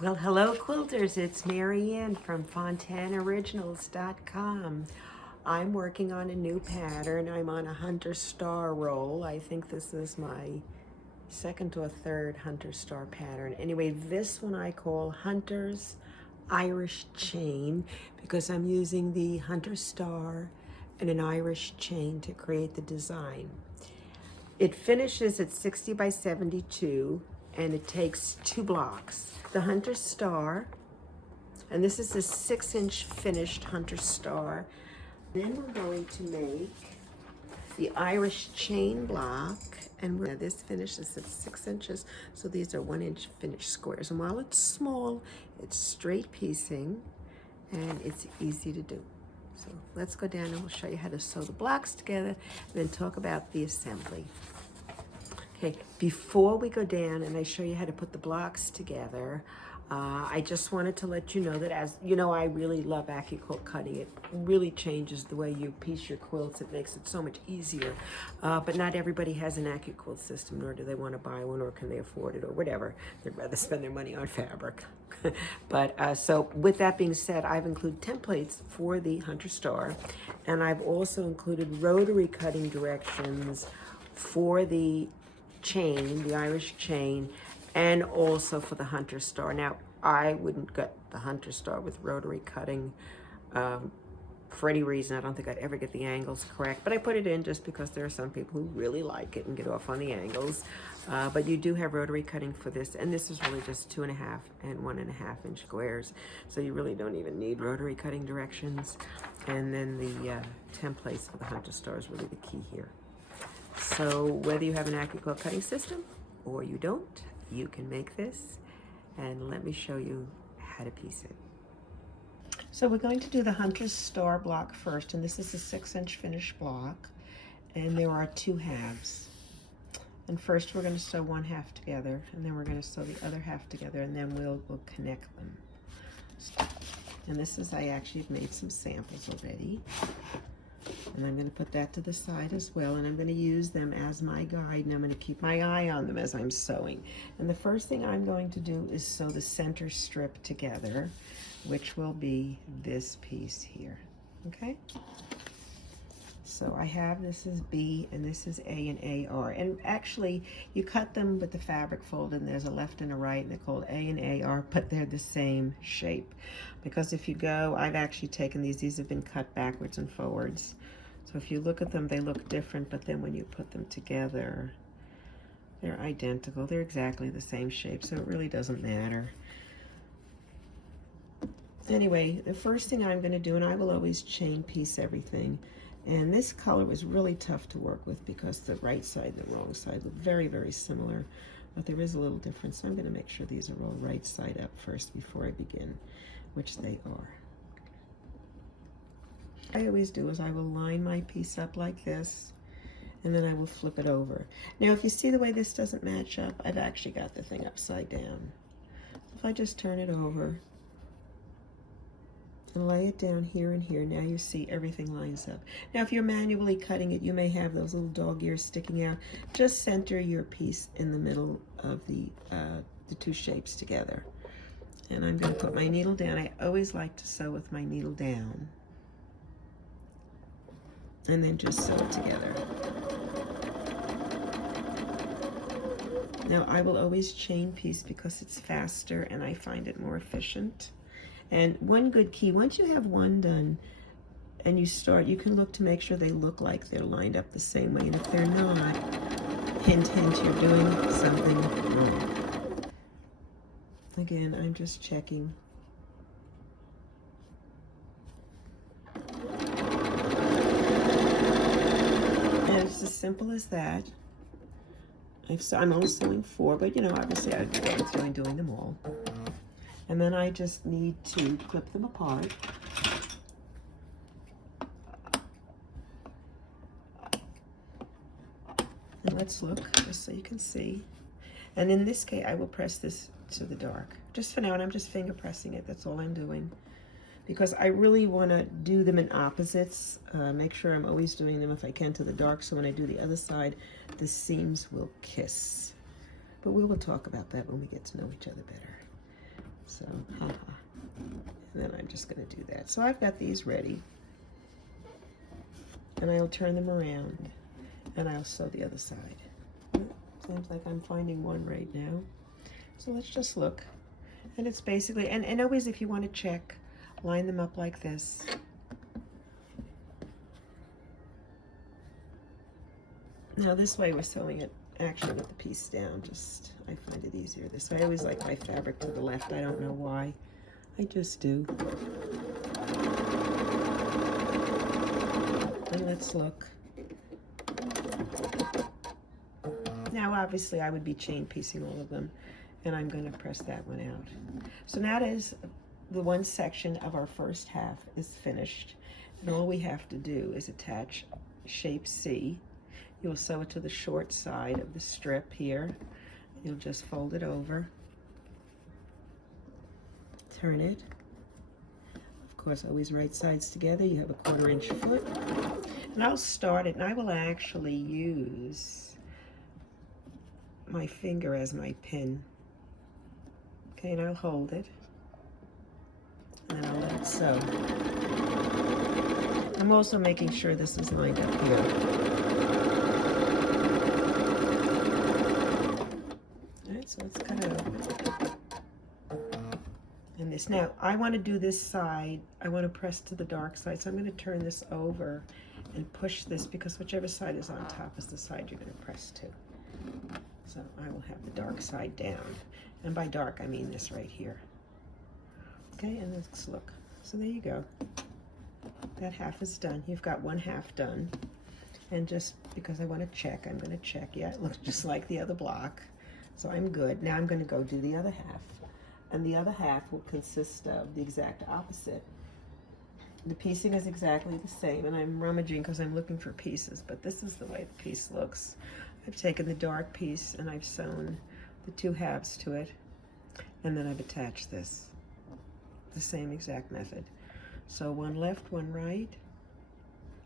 Well, hello quilters, it's Mary Ann from FontanaOriginals.com. I'm working on a new pattern. I'm on a Hunter Star roll. I think this is my second or third Hunter Star pattern. Anyway, this one I call Hunter's Irish Chain because I'm using the Hunter Star and an Irish chain to create the design. It finishes at 60 by 72 and it takes 2 blocks. The Hunter Star, and this is a 6-inch finished Hunter Star. Then we're going to make the Irish chain block, and this finishes at 6 inches, so these are 1-inch finished squares. And while it's small, it's straight piecing, and it's easy to do. So let's go down and we'll show you how to sew the blocks together, and then talk about the assembly. Okay, before we go down and I show you how to put the blocks together, I just wanted to let you know that, as you know, I really love AccuQuilt cutting. It really changes the way you piece your quilts. It makes it so much easier. But not everybody has an AccuQuilt system, nor do they want to buy one, or can they afford it, or whatever. They'd rather spend their money on fabric. But so with that being said, I've included templates for the Hunter Star, and I've also included rotary cutting directions for the chain, the Irish chain, and also for the Hunter Star. Now, I wouldn't cut the Hunter Star with rotary cutting for any reason. I don't think I'd ever get the angles correct, but I put it in just because there are some people who really like it and get off on the angles. But you do have rotary cutting for this, and this is really just 2.5 and 1.5 inch squares, so you really don't even need rotary cutting directions. And then the templates for the Hunter Star is really the key here. So whether you have an AccuQuilt cutting system or you don't, you can make this, and let me show you how to piece it. So we're going to do the Hunter Star block first, and this is a 6-inch finished block, and there are 2 halves. And first we're going to sew 1/2 together, and then we're going to sew the other half together, and then we'll connect them. And this is, I actually have made some samples already. And I'm going to put that to the side as well, and I'm going to use them as my guide, and I'm going to keep my eye on them as I'm sewing. And the first thing I'm going to do is sew the center strip together, which will be this piece here, okay? So I have, this is B, and this is A and AR. And actually, you cut them with the fabric fold, and there's a left and a right, and they're called A and AR, but they're the same shape. Because if you go, I've actually taken these have been cut backwards and forwards. So if you look at them, they look different, but then when you put them together, they're identical. They're exactly the same shape, so it really doesn't matter. Anyway, the first thing I'm going to do, and I will always chain piece everything, and this color was really tough to work with because the right side and the wrong side look very, very similar, but there is a little difference. So I'm going to make sure these are all right side up first before I begin, which they are. What I always do is I will line my piece up like this, and then I will flip it over. Now, if you see the way this doesn't match up, I've actually got the thing upside down. So if I just turn it over and lay it down here and here, now you see everything lines up. Now, if you're manually cutting it, you may have those little dog ears sticking out. Just center your piece in the middle of the 2 shapes together. And I'm going to put my needle down. I always like to sew with my needle down, and then just sew it together. Now, I will always chain piece because it's faster and I find it more efficient. And one good key, once you have one done and you start, you can look to make sure they look like they're lined up the same way. And if they're not, hint, hint, you're doing something wrong. Again, I'm just checking. And it's as simple as that. I'm only sewing 4, but you know, obviously I'd be going through and doing them all. And then I just need to clip them apart. And let's look, just so you can see. And in this case, I will press this to the dark. Just for now, and I'm just finger pressing it, that's all I'm doing. Because I really want to do them in opposites. Make sure I'm always doing them, if I can, to the dark, so when I do the other side, the seams will kiss. But we will talk about that when we get to know each other better. So, haha. And then I'm just going to do that. So I've got these ready. And I'll turn them around. And I'll sew the other side. Seems like I'm finding one right now. So let's just look. And it's basically, and always if you want to check, line them up like this. Now this way we're sewing it actually with the piece down. Just, I find it easier this way. I always like my fabric to the left. I don't know why. I just do. And let's look. Now obviously I would be chain piecing all of them, and I'm going to press that one out. So now that is the one section of our first half is finished, and all we have to do is attach shape C. You'll sew it to the short side of the strip here. You'll just fold it over, turn it. Of course, always right sides together. You have a 1/4 inch foot. And I'll start it, and I will actually use my finger as my pin. Okay, and I'll hold it. And then I'll let it sew. I'm also making sure this is lined up here. Alright, so let's cut it open. And this, now I want to do this side, I want to press to the dark side, so I'm going to turn this over and push this, because whichever side is on top is the side you're going to press to. So I will have the dark side down, and by dark I mean this right here. Okay, and let's look. So there you go. That half is done. You've got one half done. And just because I want to check, I'm going to check. Yeah, it looks just like the other block. So I'm good. Now I'm going to go do the other half. And the other half will consist of the exact opposite. The piecing is exactly the same, and I'm rummaging because I'm looking for pieces, but this is the way the piece looks. I've taken the dark piece and I've sewn the two halves to it, and then I've attached this. The same exact method. So one left, one right,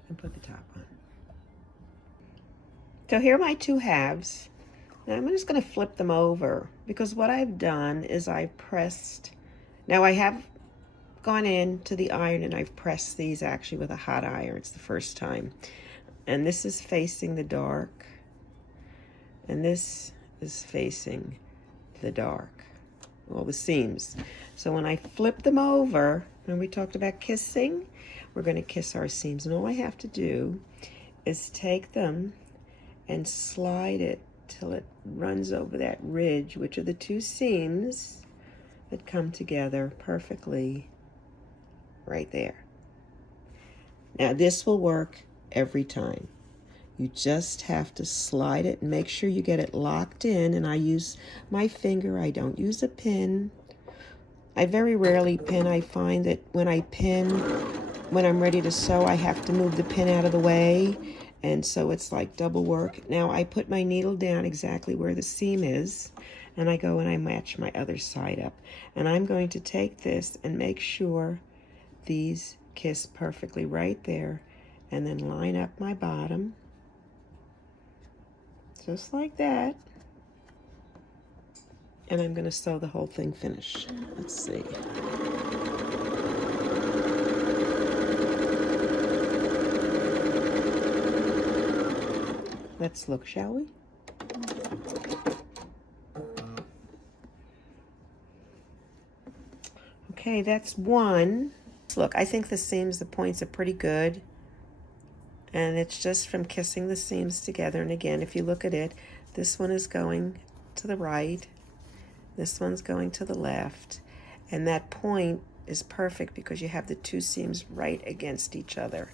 and put the top on. So here are my two halves. Now I'm just going to flip them over, because what I've done is I've pressed, now I have gone into the iron and I've pressed these actually with a hot iron. It's the first time. And this is facing the dark, and this is facing the dark, all the seams. So when I flip them over, and we talked about kissing, we're going to kiss our seams, and all I have to do is take them and slide it till it runs over that ridge, which are the two seams that come together perfectly right there. Now this will work every time. You just have to slide it and make sure you get it locked in, and I use my finger. I don't use a pin. I very rarely pin. I find that when I pin, when I'm ready to sew, I have to move the pin out of the way, and so it's like double work. Now I put my needle down exactly where the seam is, and I go and I match my other side up. And I'm going to take this and make sure these kiss perfectly right there, and then line up my bottom just like that, and I'm going to sew the whole thing finished. Let's see. Let's look, shall we? Okay, that's one. Look, I think the seams, the points are pretty good. And it's just from kissing the seams together. And again, if you look at it, this one is going to the right, this one's going to the left, and that point is perfect because you have the two seams right against each other.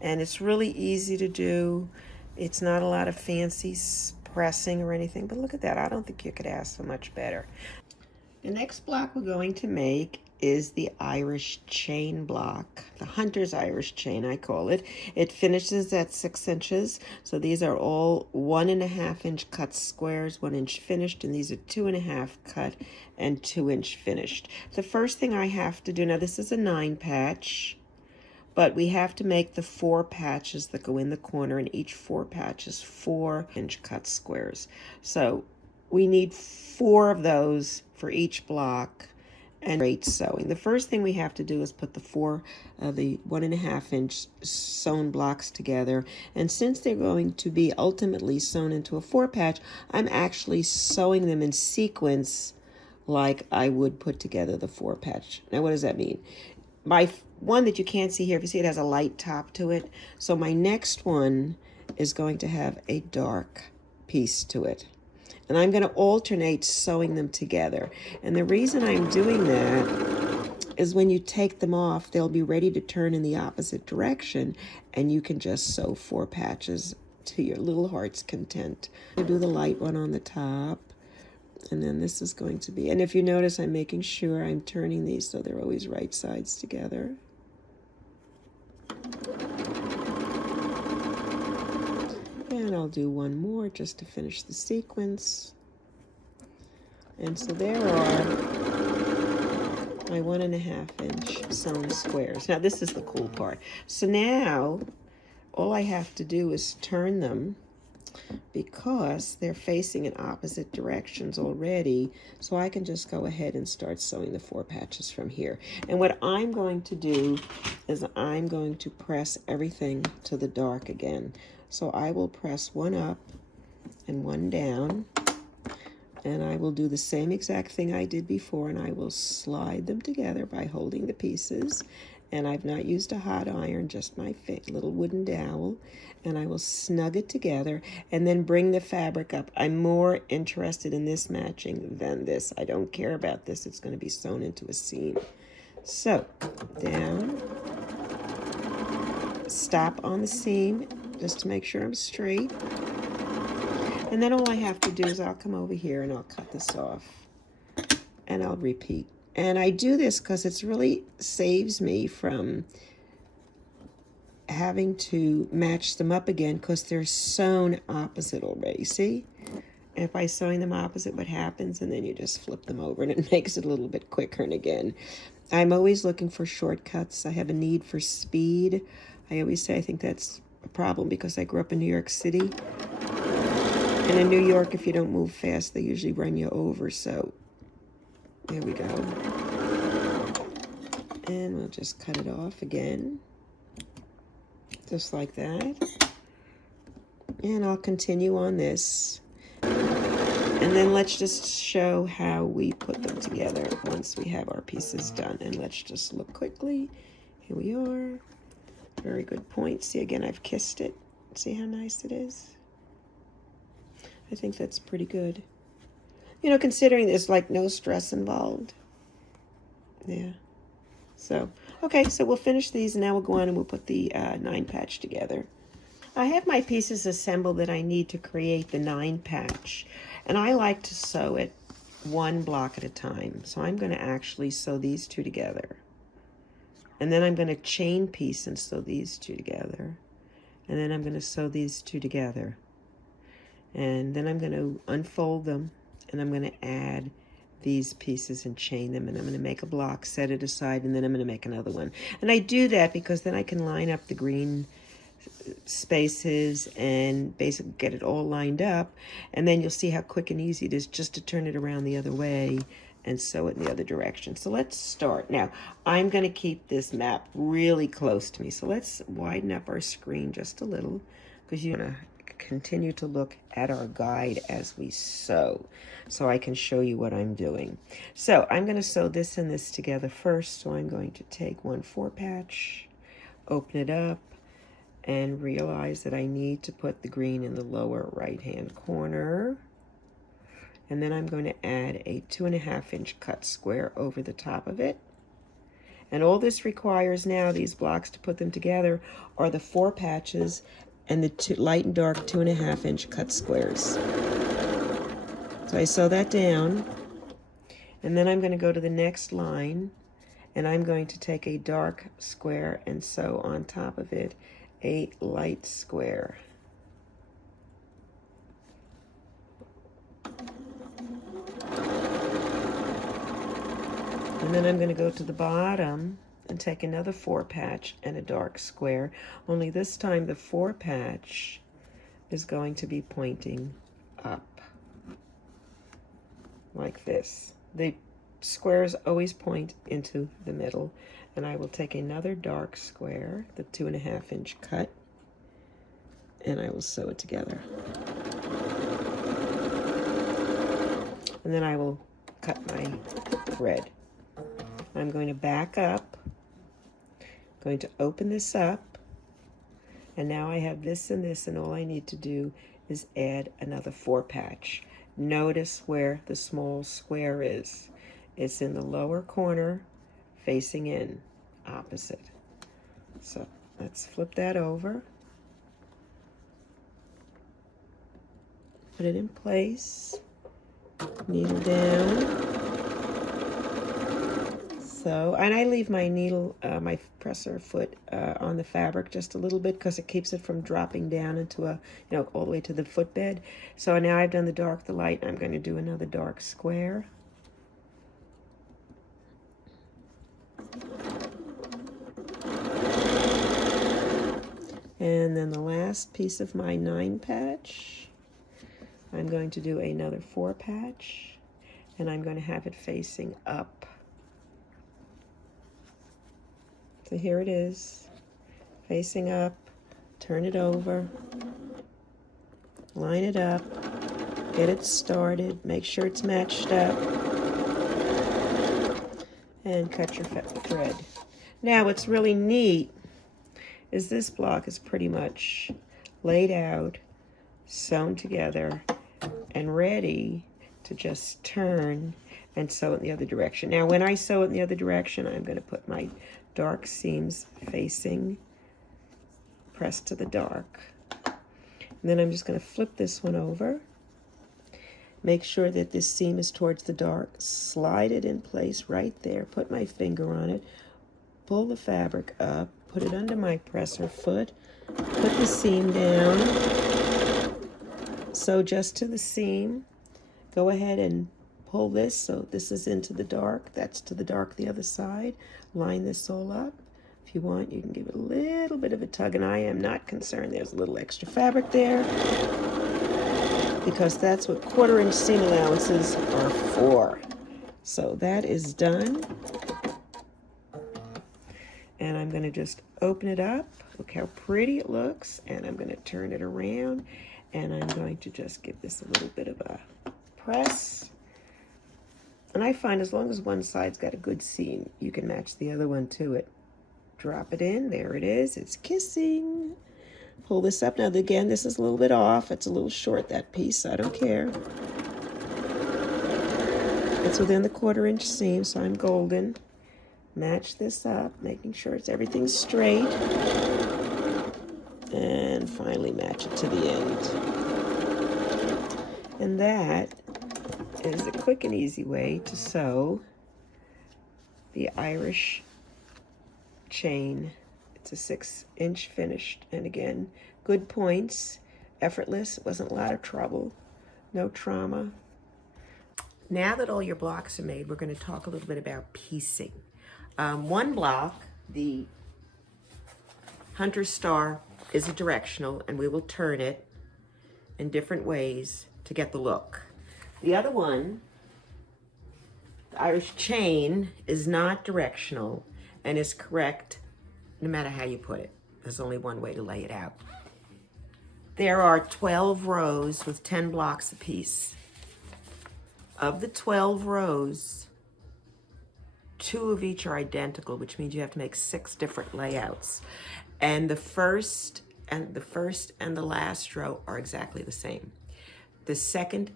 And it's really easy to do. It's not a lot of fancy pressing or anything, but look at that. I don't think you could ask for much better. The next block we're going to make is the Irish chain block, the Hunter's Irish chain, I call it. It finishes at 6 inches. So these are all 1.5 inch cut squares, 1 inch finished, and these are 2.5 cut and 2 inch finished. The first thing I have to do, now this is a 9 patch, but we have to make the 4 patches that go in the corner, and each 4 patch is 4 inch cut squares. So we need 4 of those for each block, and straight sewing. The first thing we have to do is put the 1.5 inch sewn blocks together, and since they're going to be ultimately sewn into a 4-patch, I'm actually sewing them in sequence like I would put together the 4-patch. Now what does that mean? My one that you can't see here, if you see, it has a light top to it, so my next one is going to have a dark piece to it. And I'm going to alternate sewing them together. And the reason I'm doing that is when you take them off, they'll be ready to turn in the opposite direction, and you can just sew 4 patches to your little heart's content. I'll do the light one on the top, and then this is going to be, and if you notice, I'm making sure I'm turning these so they're always right sides together. And I'll do one more just to finish the sequence. And so there are my 1.5 inch sewn squares. Now this is the cool part. So now all I have to do is turn them, because they're facing in opposite directions already, so I can just go ahead and start sewing the 4 patches from here. And what I'm going to do is I'm going to press everything to the dark again. So I will press one up and one down, and I will do the same exact thing I did before, and I will slide them together by holding the pieces. And I've not used a hot iron, just my little wooden dowel, and I will snug it together and then bring the fabric up. I'm more interested in this matching than this. I don't care about this. It's going to be sewn into a seam. So down, stop on the seam just to make sure I'm straight. And then all I have to do is I'll come over here and I'll cut this off, and I'll repeat. And I do this because it really saves me from having to match them up again, because they're sewn opposite already. See? And by sewing them opposite, what happens? And then you just flip them over, and it makes it a little bit quicker. And again, I'm always looking for shortcuts. I have a need for speed. I always say I think that's a problem because I grew up in New York City. And in New York, if you don't move fast, they usually run you over. So there we go. And we'll just cut it off again, just like that. And I'll continue on this. And then let's just show how we put them together once we have our pieces done. And let's just look quickly. Here we are. Very good point. See, again, I've kissed it. See how nice it is? I think that's pretty good. You know, considering there's like no stress involved. Yeah. So, okay, so we'll finish these, and now we'll go on and we'll put the 9-patch together. I have my pieces assembled that I need to create the 9-patch, and I like to sew it one block at a time. So I'm going to actually sew these 2 together, and then I'm going to chain piece and sew these 2 together, and then I'm going to sew these 2 together, and then I'm going to unfold them, and I'm going to add these pieces and chain them, and I'm going to make a block, set it aside, and then I'm going to make another one. And I do that because then I can line up the green spaces and basically get it all lined up, and then you'll see how quick and easy it is just to turn it around the other way and sew it in the other direction. So let's start. Now, I'm going to keep this map really close to me, so let's widen up our screen just a little, because you're going to continue to look at our guide as we sew, so I can show you what I'm doing. So I'm going to sew this and this together first. So I'm going to take one 4-patch, open it up, and realize that I need to put the green in the lower right hand corner, and then I'm going to add a 2.5 inch cut square over the top of it. And all this requires now, these blocks to put them together, are the 4 patches and the light and dark 2.5 inch cut squares. So I sew that down, and then I'm going to go to the next line, and I'm going to take a dark square and sew on top of it a light square. And then I'm going to go to the bottom and take another 4-patch and a dark square, only this time the 4-patch is going to be pointing up like this. The squares always point into the middle. And I will take another dark square, the 2.5 inch cut, and I will sew it together. And then I will cut my thread. I'm going to back up, going to open this up, and now I have this and this, and all I need to do is add another 4 patch. Notice where the small square is. It's in the lower corner, facing in, opposite. So let's flip that over. Put it in place. Needle down. So, and I leave my needle, my presser foot on the fabric just a little bit because it keeps it from dropping down into a, all the way to the footbed. So now I've done the dark, the light, and I'm going to do another dark square. And then the last piece of my 9 patch, I'm going to do another 4 patch, and I'm going to have it facing up. So here it is, facing up, turn it over, line it up, get it started, make sure it's matched up, and cut your thread. Now what's really neat is this block is pretty much laid out, sewn together, and ready to just turn and sew in the other direction. Now when I sew it in the other direction, I'm going to put my dark seams facing, pressed to the dark. And then I'm just going to flip this one over. Make sure that this seam is towards the dark. Slide it in place right there. Put my finger on it. Pull the fabric up. Put it under my presser foot. Put the seam down. Sew just to the seam. Go ahead and pull this so this is into the dark. That's to the dark the other side. Line this all up. If you want, you can give it a little bit of a tug, and I am not concerned there's a little extra fabric there because that's what 1/4 inch seam allowances are for. So that is done. And I'm going to just open it up. Look how pretty it looks. And I'm going to turn it around, and I'm going to just give this a little bit of a press. And I find as long as one side's got a good seam, you can match the other one to it. Drop it in, there it is, it's kissing. Pull this up. Now again, this is a little bit off. It's a little short, that piece, I don't care. It's within the 1/4 inch seam, so I'm golden. Match this up, making sure everything's straight. And finally match it to the end. And that is a quick and easy way to sew the Irish chain. It's a 6 inch finished, and again, good points, effortless. It wasn't a lot of trouble, no trauma. Now that all your blocks are made, we're going to talk a little bit about piecing. One block, the Hunter Star, is a directional, and we will turn it in different ways to get the look. The other one, the Irish chain, is not directional and is correct no matter how you put it. There's only one way to lay it out. There are 12 rows with 10 blocks apiece. Of the 12 rows, 2 of each are identical, which means you have to make 6 different layouts. And the first and the last row are exactly the same. The second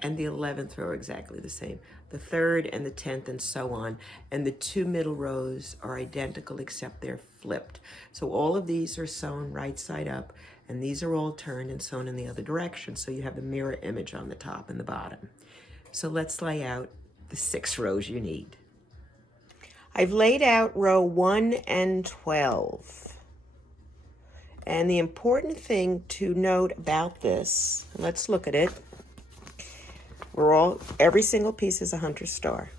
and the 11th row are exactly the same. The 3rd and the 10th, and so on. And the 2 middle rows are identical except they're flipped. So all of these are sewn right side up, and these are all turned and sewn in the other direction. So you have the mirror image on the top and the bottom. So let's lay out the 6 rows you need. I've laid out row 1 and 12. And the important thing to note about this, let's look at it. Every single piece is a Hunter Star.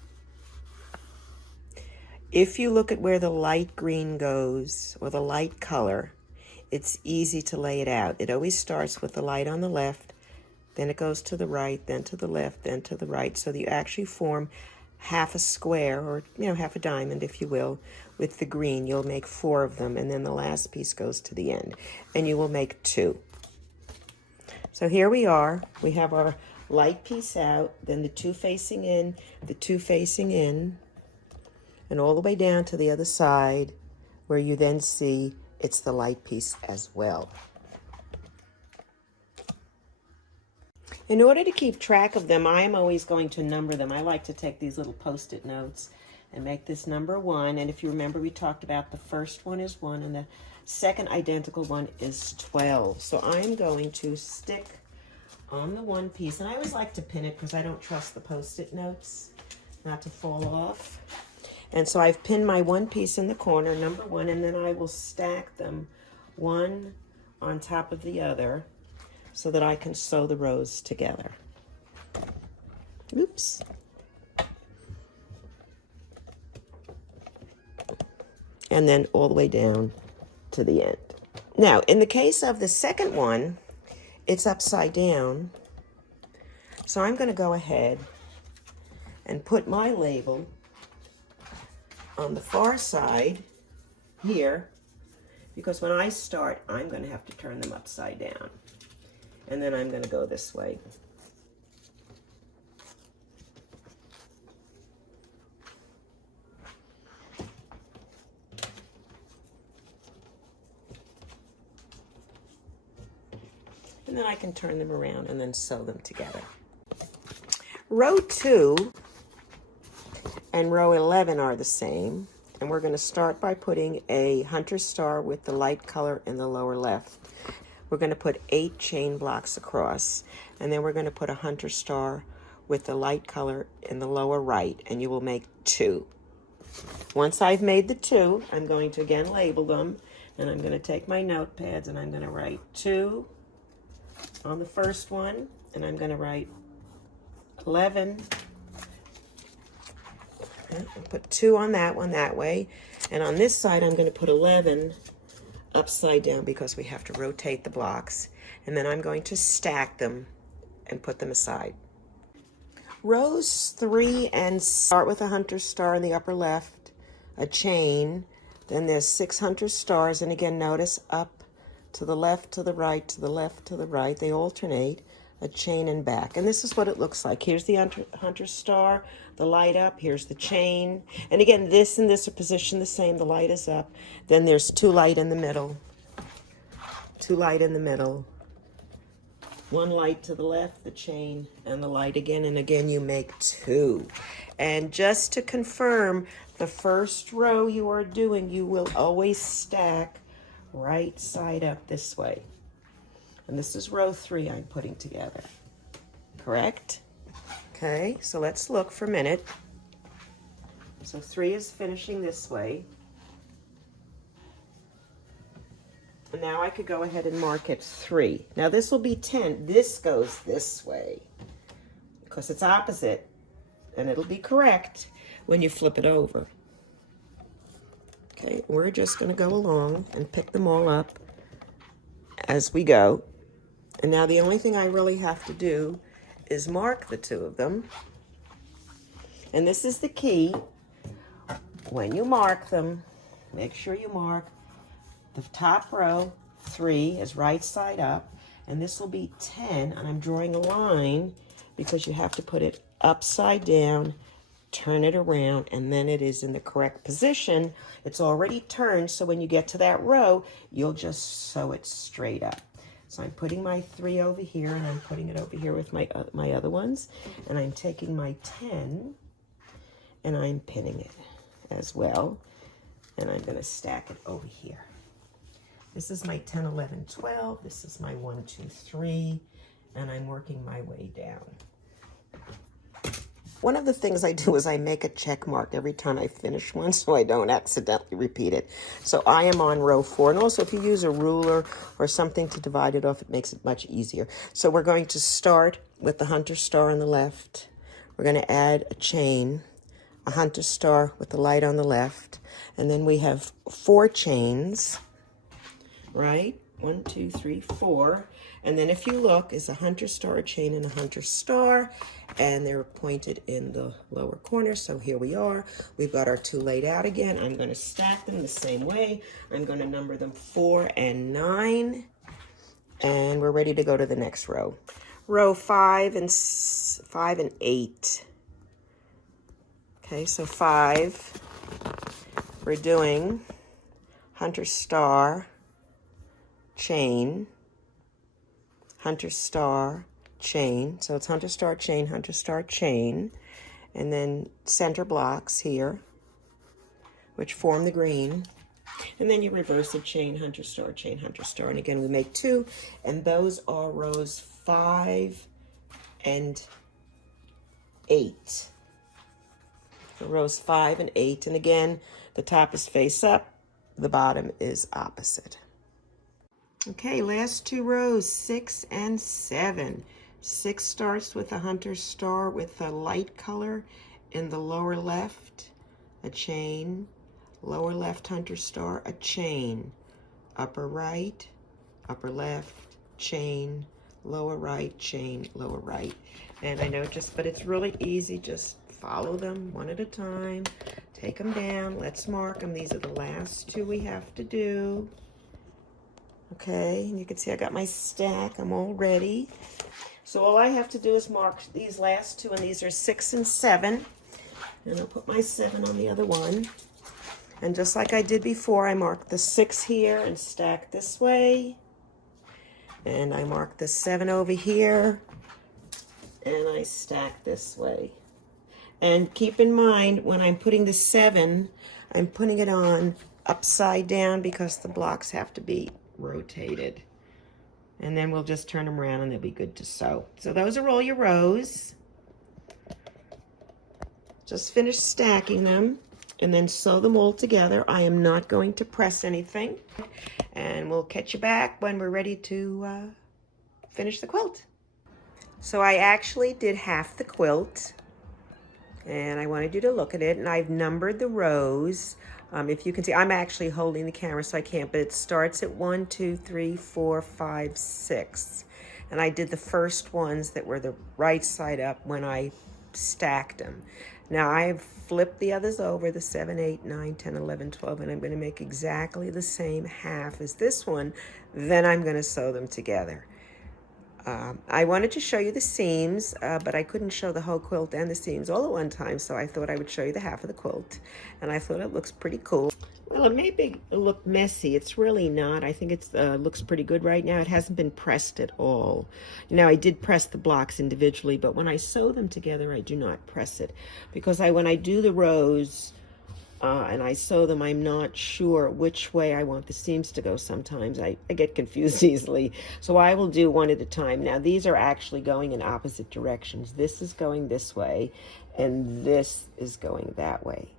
If you look at where the light green goes, or the light color, it's easy to lay it out. It always starts with the light on the left, then it goes to the right, then to the left, then to the right, so that you actually form half a square, or half a diamond if you will, with the green. You'll make 4 of them, and then the last piece goes to the end, and you will make 2. So here we are. We have our light piece out, then the 2 facing in, the 2 facing in, and all the way down to the other side, where you then see it's the light piece as well. In order to keep track of them, I am always going to number them. I like to take these little Post-it notes and make this number 1. And if you remember, we talked about the first one is 1 and the second identical one is 12. So I'm going to stick on the 1 piece. And I always like to pin it because I don't trust the Post-it notes not to fall off. And so I've pinned my 1 piece in the corner, number 1, and then I will stack them one on top of the other, so that I can sew the rows together. Oops. And then all the way down to the end. Now, in the case of the second one, it's upside down. So I'm going to go ahead and put my label on the far side here, because when I start, I'm going to have to turn them upside down. And then I'm going to go this way. And then I can turn them around and then sew them together. Row 2 and row 11 are the same. And we're going to start by putting a hunter star with the light color in the lower left. We're going to put 8 chain blocks across, and then we're going to put a hunter star with the light color in the lower right, and you will make 2. Once I've made the 2, I'm going to again label them, and I'm going to take my notepads and I'm going to write 2 on the first one, and I'm going to write 11. Okay, I'll put 2 on that one that way, and on this side I'm going to put 11 upside down because we have to rotate the blocks, and then I'm going to stack them and put them aside. Rows 3 and start with a hunter star in the upper left, a chain, then there's 6 hunter stars, and again notice up to the left, to the right, to the left, to the right, they alternate, a chain and back. And this is what it looks like. Here's the hunter star, the light up, here's the chain. And again, this and this are positioned the same, the light is up. Then there's 2 light in the middle, 2 light in the middle, 1 light to the left, the chain, and the light again. And again, you make 2. And just to confirm, the first row you are doing, you will always stack right side up this way. And this is row 3 I'm putting together. Correct? Okay, so let's look for a minute. So 3 is finishing this way. And now I could go ahead and mark it 3. Now this will be 10. This goes this way because it's opposite, and it'll be correct when you flip it over. Okay, we're just going to go along and pick them all up as we go. And now the only thing I really have to do is mark the 2 of them. And this is the key. When you mark them, make sure you mark the top row, 3 is right side up, and this will be 10, and I'm drawing a line because you have to put it upside down, turn it around, and then it is in the correct position. It's already turned, so when you get to that row, you'll just sew it straight up. So I'm putting my 3 over here, and I'm putting it over here with my other ones, and I'm taking my 10, and I'm pinning it as well, and I'm going to stack it over here. This is my 10, 11, 12. This is my 1, 2, 3, and I'm working my way down. One of the things I do is I make a check mark every time I finish one so I don't accidentally repeat it. So I am on row 4, and also if you use a ruler or something to divide it off, it makes it much easier. So we're going to start with the hunter star on the left. We're going to add a chain, a hunter star with the light on the left, and then we have 4 chains, right? 1, 2, 3, 4. And then if you look, is a hunter star, a chain, and a hunter star, and they're pointed in the lower corner. So here we are. We've got our 2 laid out again. I'm going to stack them the same way. I'm going to number them 4 and 9, and we're ready to go to the next row. Row 5 and 8. Okay, so 5, we're doing hunter star, chain, hunter star, chain. So it's hunter star, chain, and then center blocks here, which form the green. And then you reverse it, chain, hunter star, and again we make 2, and those are rows 5 and 8. So rows 5 and 8, and again the top is face up, the bottom is opposite. Okay, last 2 rows, 6 and 7. 6 starts with a hunter star with a light color in the lower left, a chain, lower left hunter star, a chain, upper right, upper left, chain, lower right, chain, lower right. And I know but it's really easy, just follow them one at a time, take them down, let's mark them. These are the last 2 we have to do. Okay, and you can see I got my stack, I'm all ready. So all I have to do is mark these last 2, and these are 6 and 7. And I'll put my 7 on the other one. And just like I did before, I mark the 6 here and stack this way. And I mark the 7 over here, and I stack this way. And keep in mind, when I'm putting the 7, I'm putting it on upside down because the blocks have to be rotated. And then we'll just turn them around and they'll be good to sew. So those are all your rows. Just finish stacking them and then sew them all together. I am not going to press anything. And we'll catch you back when we're ready to finish the quilt. So I actually did half the quilt, and I wanted you to look at it, and I've numbered the rows. If you can see, I'm actually holding the camera so I can't, but it starts at 1, 2, 3, 4, 5, 6. And I did the first ones that were the right side up when I stacked them. Now I've flipped the others over, the 7, 8, 9, 10, 11, 12, and I'm going to make exactly the same half as this one. Then I'm going to sew them together. I wanted to show you the seams, but I couldn't show the whole quilt and the seams all at one time, so I thought I would show you the half of the quilt, and I thought it looks pretty cool. Well, it may look messy. It's really not. I think it looks pretty good right now. It hasn't been pressed at all. Now, I did press the blocks individually, but when I sew them together, I do not press it, because when I do the rows, and I sew them, I'm not sure which way I want the seams to go sometimes. I get confused easily. So I will do one at a time. Now these are actually going in opposite directions. This is going this way, and this is going that way.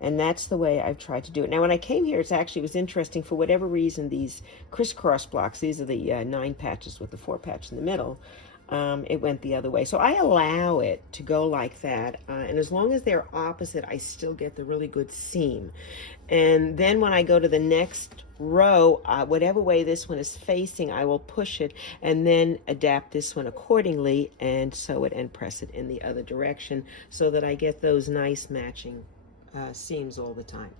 And that's the way I've tried to do it. Now when I came here, it was interesting. For whatever reason, these crisscross blocks, these are the 9 patches with the 4 patch in the middle, it went the other way. So I allow it to go like that, and as long as they're opposite, I still get the really good seam. And then when I go to the next row, whatever way this one is facing, I will push it and then adapt this one accordingly and sew it and press it in the other direction so that I get those nice matching seams all the time.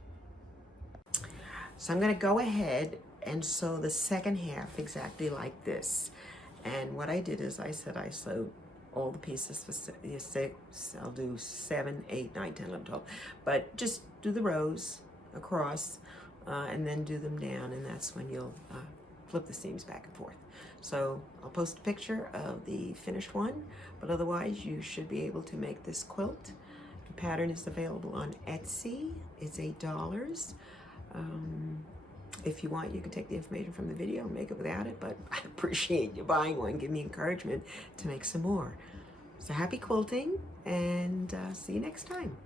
So I'm going to go ahead and sew the second half exactly like this. And what I did is I sewed all the pieces for 6. I'll do 7, 8, 9, 10, 11, 12. But just do the rows across and then do them down, and that's when you'll flip the seams back and forth. So I'll post a picture of the finished one, but otherwise you should be able to make this quilt. The pattern is available on Etsy. It's $8. If you want, you can take the information from the video and make it without it, but I appreciate you buying one. Give me encouragement to make some more. So happy quilting, and see you next time.